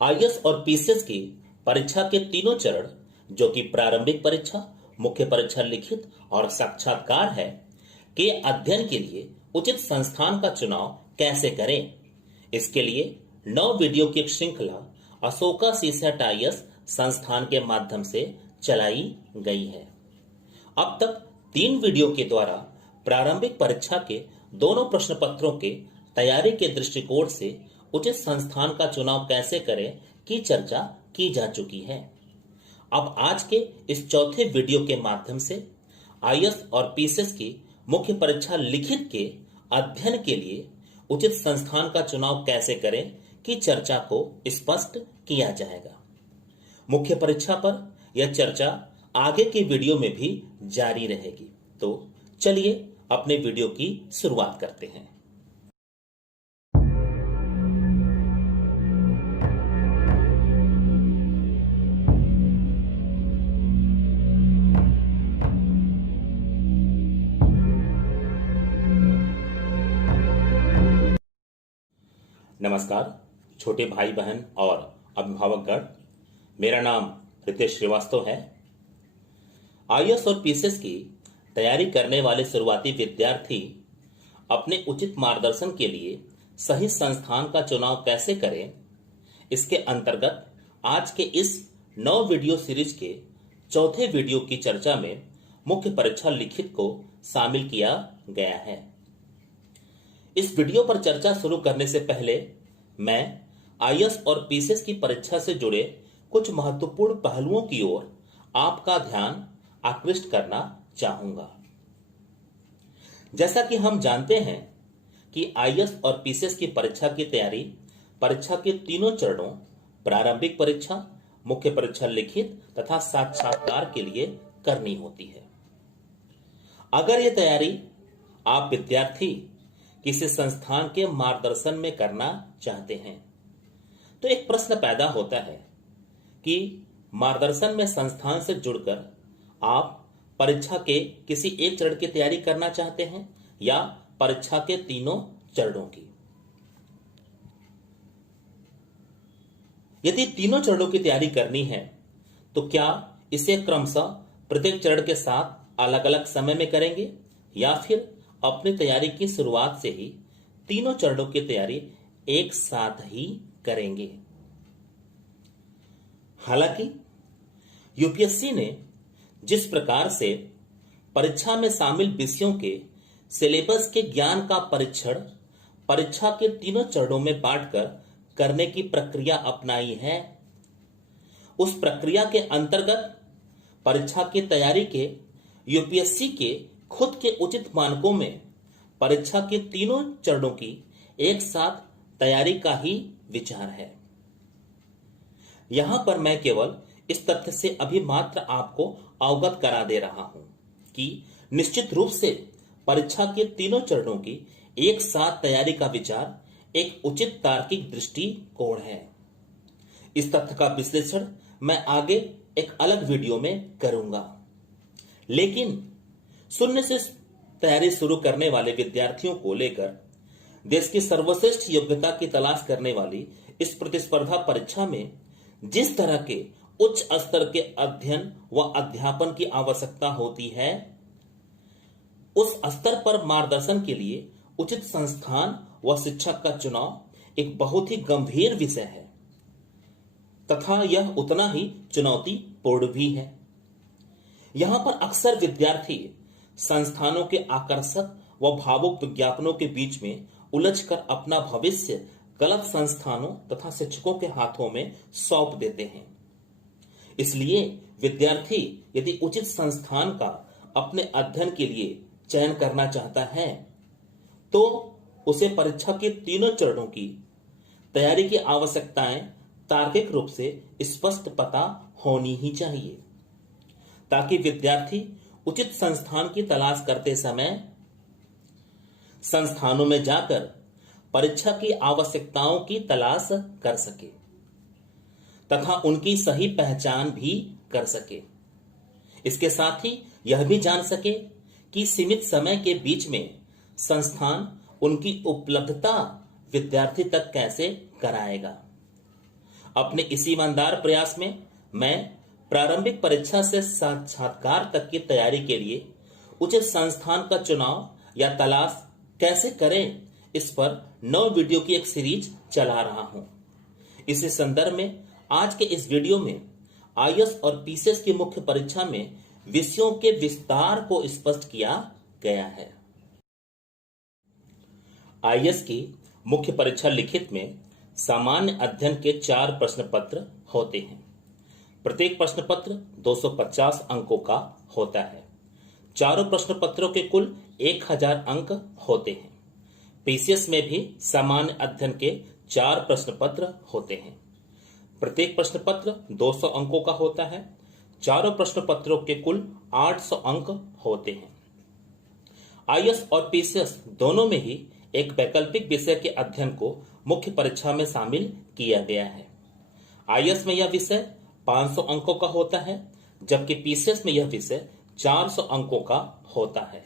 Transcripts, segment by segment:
IAS और PCS की परीक्षा के तीनों चरण, जो कि प्रारंभिक परीक्षा, मुख्य परीक्षा लिखित और साक्षात्कार है, के अध्ययन के लिए उचित संस्थान का चुनाव कैसे करें, इसके लिए 9 वीडियो की एक श्रृंखला अशोका सीसैट आईएएस संस्थान के माध्यम से चलाई गई है। अब तक 3 वीडियो के द्वारा प्रारंभिक परीक्षा के दोनों प्रश्न पत्रों के तैयारी के दृष्टिकोण से उचित संस्थान का चुनाव कैसे करें की चर्चा की जा चुकी है। अब आज के इस चौथे वीडियो के माध्यम से आईएएस और पीसीएस की मुख्य परीक्षा लिखित के अध्ययन के लिए उचित संस्थान का चुनाव कैसे करें की चर्चा को स्पष्ट किया जाएगा। मुख्य परीक्षा पर यह चर्चा आगे की वीडियो में भी जारी रहेगी। तो चलिए अपने वीडियो की शुरुआत करते हैं। नमस्कार छोटे भाई बहन और अभिभावकगण, मेरा नाम रितेश श्रीवास्तव है। आईएएस और पीसीएस की तैयारी करने वाले शुरुआती विद्यार्थी अपने उचित मार्गदर्शन के लिए सही संस्थान का चुनाव कैसे करें, इसके अंतर्गत आज के इस 9 वीडियो सीरीज के चौथे वीडियो की चर्चा में मुख्य परीक्षा लिखित को शामिल किया गया है। इस वीडियो पर चर्चा शुरू करने से पहले मैं आईएएस और पीसीएस की परीक्षा से जुड़े कुछ महत्वपूर्ण पहलुओं की ओर आपका ध्यान आकृष्ट करना चाहूंगा। जैसा कि हम जानते हैं कि आईएएस और पीसीएस की परीक्षा की तैयारी परीक्षा के तीनों चरणों, प्रारंभिक परीक्षा, मुख्य परीक्षा लिखित तथा साक्षात्कार के लिए करनी होती है। अगर यह तैयारी आप विद्यार्थी किसी संस्थान के मार्गदर्शन में करना चाहते हैं तो एक प्रश्न पैदा होता है कि मार्गदर्शन में संस्थान से जुड़कर आप परीक्षा के किसी एक चरण की तैयारी करना चाहते हैं या परीक्षा के तीनों चरणों की। यदि तीनों चरणों की तैयारी करनी है तो क्या इसे क्रमशः प्रत्येक चरण के साथ अलग अलग समय में करेंगे या फिर अपनी तैयारी की शुरुआत से ही तीनों चरणों की तैयारी एक साथ ही करेंगे। हालांकि यूपीएससी ने जिस प्रकार से परीक्षा में शामिल विषयों के सिलेबस के ज्ञान का परीक्षण परीक्षा के तीनों चरणों में बांटकर करने की प्रक्रिया अपनाई है, उस प्रक्रिया के अंतर्गत परीक्षा की तैयारी के यूपीएससी के खुद के उचित मानकों में परीक्षा के तीनों चरणों की एक साथ तैयारी का ही विचार है। यहां पर मैं केवल इस तथ्य से अभी मात्र आपको अवगत करा दे रहा हूं कि निश्चित रूप से परीक्षा के तीनों चरणों की एक साथ तैयारी का विचार एक उचित तार्किक दृष्टिकोण है। इस तथ्य का विश्लेषण मैं आगे एक अलग वीडियो में करूंगा, लेकिन शून्य से तैयारी शुरू करने वाले विद्यार्थियों को लेकर देश की सर्वश्रेष्ठ योग्यता की तलाश करने वाली इस प्रतिस्पर्धा परीक्षा में जिस तरह के उच्च स्तर के अध्ययन व अध्यापन की आवश्यकता होती है, उस स्तर पर मार्गदर्शन के लिए उचित संस्थान व शिक्षक का चुनाव एक बहुत ही गंभीर विषय है तथा यह उतना ही चुनौतीपूर्ण भी है। यहां पर अक्सर विद्यार्थी संस्थानों के आकर्षक व भावुक विज्ञापनों के बीच में उलझकर अपना भविष्य गलत संस्थानों तथा शिक्षकों के हाथों में सौंप देते हैं। इसलिए विद्यार्थी यदि उचित संस्थान का अपने अध्ययन के लिए चयन करना चाहता है तो उसे परीक्षा के तीनों चरणों की तैयारी की आवश्यकताएं तार्किक रूप से स्पष्ट पता होनी ही चाहिए, ताकि विद्यार्थी उचित संस्थान की तलाश करते समय संस्थानों में जाकर परीक्षा की आवश्यकताओं की तलाश कर सके तथा उनकी सही पहचान भी कर सके। इसके साथ ही यह भी जान सके कि सीमित समय के बीच में संस्थान उनकी उपलब्धता विद्यार्थी तक कैसे कराएगा। अपने इसी ईमानदार प्रयास में मैं प्रारंभिक परीक्षा से साक्षात्कार तक की तैयारी के लिए उचित संस्थान का चुनाव या तलाश कैसे करें, इस पर 9 वीडियो की एक सीरीज चला रहा हूं। इसी संदर्भ में आज के इस वीडियो में आईएएस और पीसीएस की मुख्य परीक्षा में विषयों के विस्तार को स्पष्ट किया गया है। आईएएस की मुख्य परीक्षा लिखित में सामान्य अध्ययन के 4 प्रश्न पत्र होते हैं। प्रत्येक प्रश्न पत्र 250 अंकों का होता है। चारों प्रश्न पत्रों के कुल 1000 अंक होते हैं। पीसीएस में भी सामान्य अध्ययन के 4 प्रश्न पत्र होते हैं। प्रत्येक प्रश्न पत्र 200 अंकों का होता है। चारों प्रश्न पत्रों के कुल 800 अंक होते हैं। आईएएस और पीसीएस दोनों में ही एक वैकल्पिक विषय के अध्ययन को मुख्य परीक्षा में शामिल किया गया है। आईएएस में यह विषय 500 अंकों का होता है, जबकि पीसीएस में यह विषय 400 अंकों का होता है।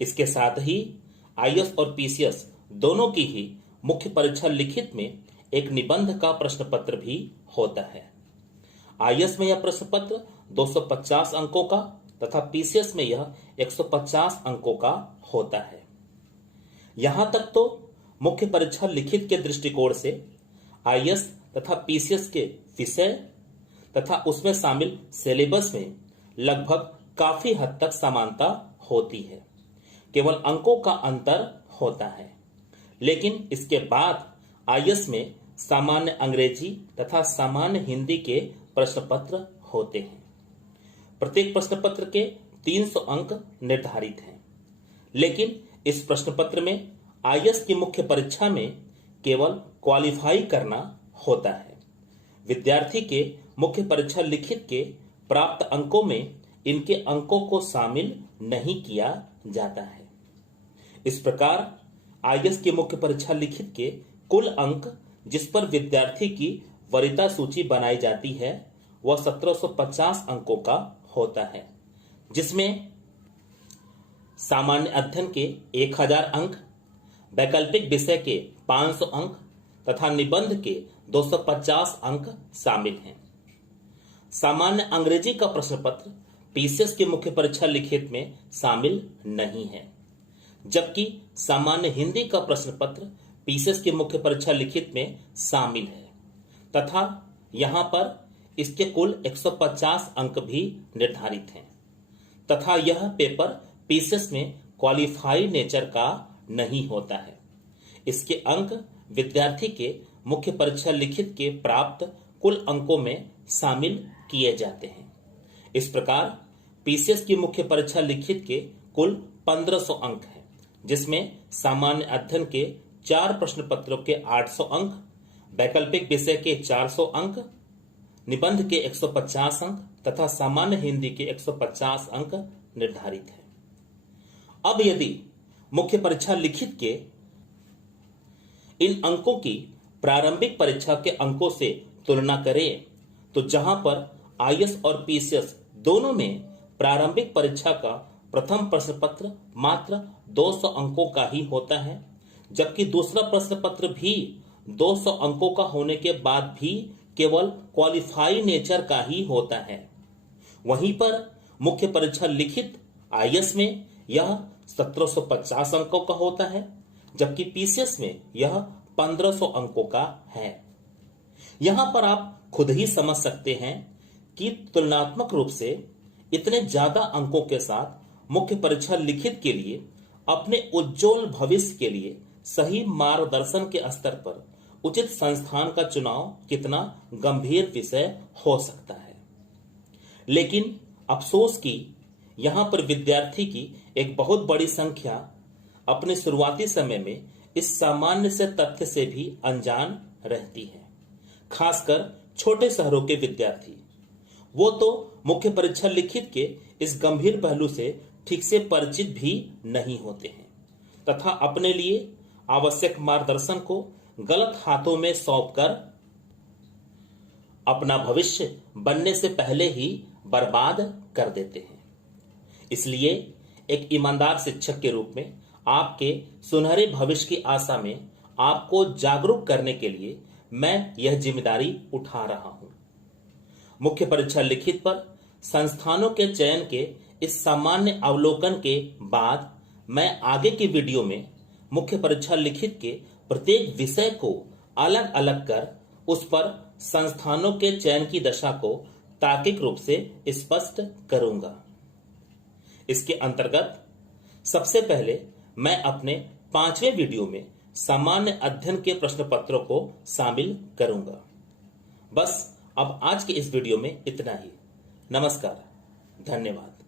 इसके साथ ही आईएएस और पीसीएस दोनों की ही मुख्य परीक्षा लिखित में एक निबंध का प्रश्न पत्र भी होता है। आईएएस में यह प्रश्न पत्र 250 अंकों का तथा पीसीएस में यह 150 अंकों का होता है। यहां तक तो मुख्य परीक्षा लिखित के दृष्टिकोण से आईएएस तथा पीसीएस के विषय तथा उसमें शामिल सिलेबस में लगभग काफी हद तक समानता होती है। केवल अंकों का अंतर होता है। लेकिन इसके बाद आईएएस में सामान्य अंग्रेजी तथा सामान्य हिंदी के प्रश्न पत्र होते हैं। प्रत्येक प्रश्न पत्र के 300 अंक निर्धारित हैं। लेकिन इस प्रश्न पत्र में आईएएस की मुख्य परीक्षा में केवल क्वालिफाई करना होता है। विद्यार्थी के मुख्य परीक्षा लिखित के प्राप्त अंकों में इनके अंकों को शामिल नहीं किया जाता है। इस प्रकार आईएएस की मुख्य परीक्षा लिखित के कुल अंक जिस पर विद्यार्थी की वरीयता सूची बनाई जाती है वह 1750 अंकों का होता है, जिसमें सामान्य अध्ययन के 1000 अंक, वैकल्पिक विषय के 500 अंक तथा निबंध के 250 अंक शामिल हैं। सामान्य अंग्रेजी का प्रश्न पत्र पीसीएस की मुख्य परीक्षा लिखित में शामिल नहीं है, जबकि सामान्य हिंदी का प्रश्न पत्र पीसीएस की मुख्य परीक्षा लिखित में शामिल है तथा यहां पर इसके कुल 150 अंक भी निर्धारित हैं तथा यह पेपर पीसीएस में क्वालिफाई नेचर का नहीं होता है। इसके अंक विद्यार्थी के मुख्य परीक्षा लिखित के प्राप्त कुल अंकों में शामिल किए जाते हैं। इस प्रकार पीसीएस की मुख्य परीक्षा लिखित के कुल 1500 अंक हैं, जिसमें सामान्य अध्ययन के 4 प्रश्न पत्रों के 800 अंक, वैकल्पिक विषय के 400 अंक, निबंध के 150 अंक तथा सामान्य हिंदी के 150 अंक निर्धारित है। अब यदि मुख्य परीक्षा लिखित के इन अंकों की प्रारंभिक परीक्षा के अंकों से तुलना करें तो जहां पर आईएएस और पीसीएस दोनों में प्रारंभिक परीक्षा का प्रथम प्रश्न पत्र मात्र 200 अंकों का ही होता है, जबकि दूसरा प्रश्न पत्र भी 200 अंकों का होने के बाद भी केवल क्वालिफाई नेचर का ही होता है, वहीं पर मुख्य परीक्षा लिखित आईएएस में यह 1750 अंकों का होता है, जबकि पीसीएस में यह 1500 अंकों का है। यहां पर आप खुद ही समझ सकते हैं कि तुलनात्मक रूप से इतने ज्यादा अंकों के साथ मुख्य परीक्षा लिखित के लिए अपने उज्जवल भविष्य के लिए सही मार्गदर्शन के स्तर पर उचित संस्थान का चुनाव कितना गंभीर विषय हो सकता है। लेकिन अफसोस कि यहां पर विद्यार्थी की एक बहुत बड़ी संख्या अपने शुरुआती समय में इस सामान्य से तथ्य से भी अनजान रहती है। खासकर छोटे शहरों के विद्यार्थी, वो तो मुख्य परीक्षा लिखित के इस गंभीर पहलू से ठीक से परिचित भी नहीं होते हैं तथा अपने लिए आवश्यक मार्गदर्शन को गलत हाथों में सौंपकर अपना भविष्य बनने से पहले ही बर्बाद कर देते हैं। इसलिए एक ईमानदार शिक्षक के रूप में आपके सुनहरे भविष्य की आशा में आपको जागरूक करने के लिए मैं यह जिम्मेदारी उठा रहा हूं। मुख्य परीक्षा लिखित पर संस्थानों के चयन के इस सामान्य अवलोकन के बाद मैं आगे की वीडियो में मुख्य परीक्षा लिखित के प्रत्येक विषय को अलग अलग कर उस पर संस्थानों के चयन की दशा को तार्किक रूप से स्पष्ट करूंगा। इसके अंतर्गत सबसे पहले मैं अपने 5वें वीडियो में सामान्य अध्ययन के प्रश्न पत्रों को शामिल करूंगा। बस अब आज के इस वीडियो में इतना ही। नमस्कार, धन्यवाद।